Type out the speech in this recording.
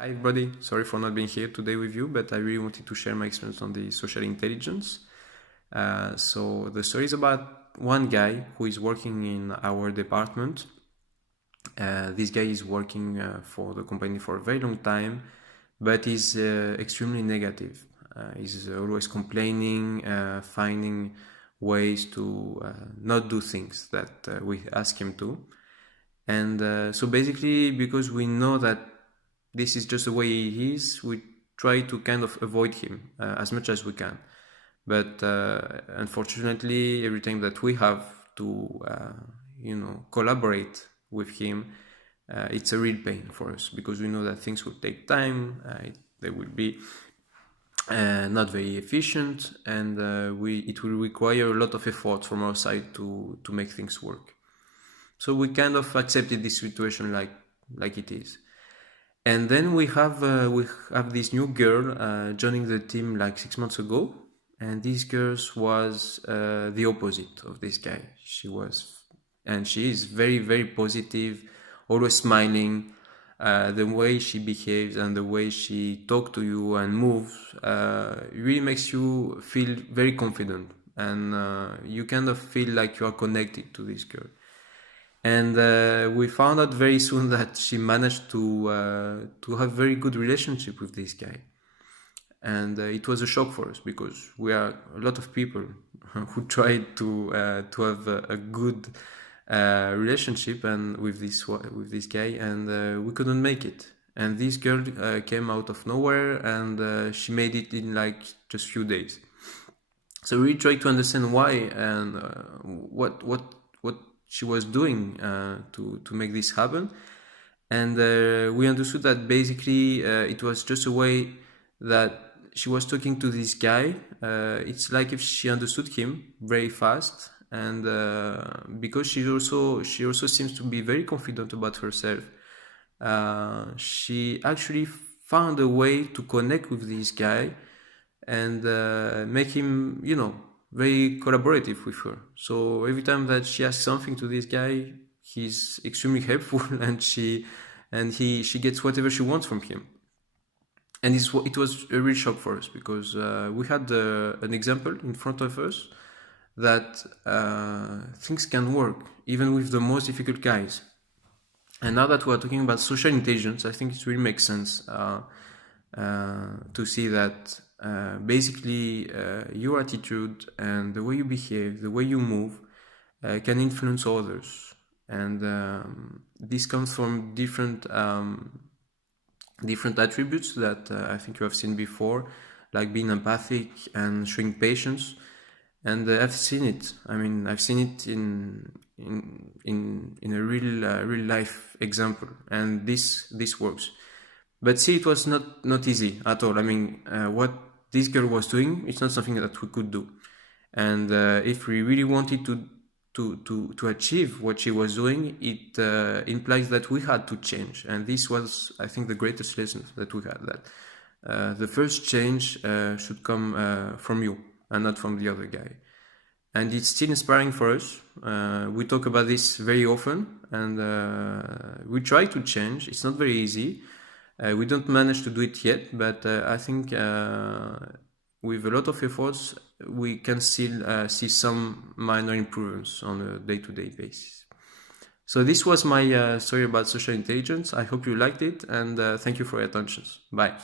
Hi everybody, sorry for not being here today with you, but I really wanted to share my experience on the social intelligence. So the story is about one guy who is working in our department. This guy is working for the company for a very long time, but is extremely negative. He's always complaining, finding ways to not do things that we ask him to. And so basically, because we know that this is just the way he is, we try to kind of avoid him as much as we can. But unfortunately, every time that we have to, collaborate with him, it's a real pain for us because we know that things will take time. They will be not very efficient, and it will require a lot of effort from our side to make things work. So we kind of accepted this situation like it is. And then we have this new girl joining the team like 6 months ago, and this girl was the opposite of this guy. She is very, very positive, always smiling. The way she behaves and the way she talks to you and moves really makes you feel very confident, and you kind of feel like you are connected to this girl. And we found out very soon that she managed to have very good relationship with this guy. And it was a shock for us because we are a lot of people who tried to have a good relationship and with this guy, and we couldn't make it. And this girl came out of nowhere, and she made it in like just few days. So we tried to understand why and what she was doing to make this happen. And we understood that basically it was just a way that she was talking to this guy. It's like if she understood him very fast, and because she also seems to be very confident about herself, she actually found a way to connect with this guy and make him, very collaborative with her. So every time that she asks something to this guy, he's extremely helpful, and she gets whatever she wants from him. And it was a real shock for us because we had an example in front of us that things can work even with the most difficult guys. And now that we're talking about social intelligence, I think it really makes sense to see that basically your attitude and the way you behave, the way you move can influence others. And this comes from different attributes that I think you have seen before, like being empathic and showing patience. And I've seen it. I mean, I've seen it in a real life example, and this works. But see, it was not easy at all. I mean, what this girl was doing, it's not something that we could do. And if we really wanted to achieve what she was doing, it implies that we had to change. And this was, I think, the greatest lesson that we had, that the first change should come from you and not from the other guy. And it's still inspiring for us. We talk about this very often, and we try to change. It's not very easy. We don't manage to do it yet, but I think with a lot of efforts, we can still see some minor improvements on a day-to-day basis. So this was my story about social intelligence. I hope you liked it, and thank you for your attention. Bye.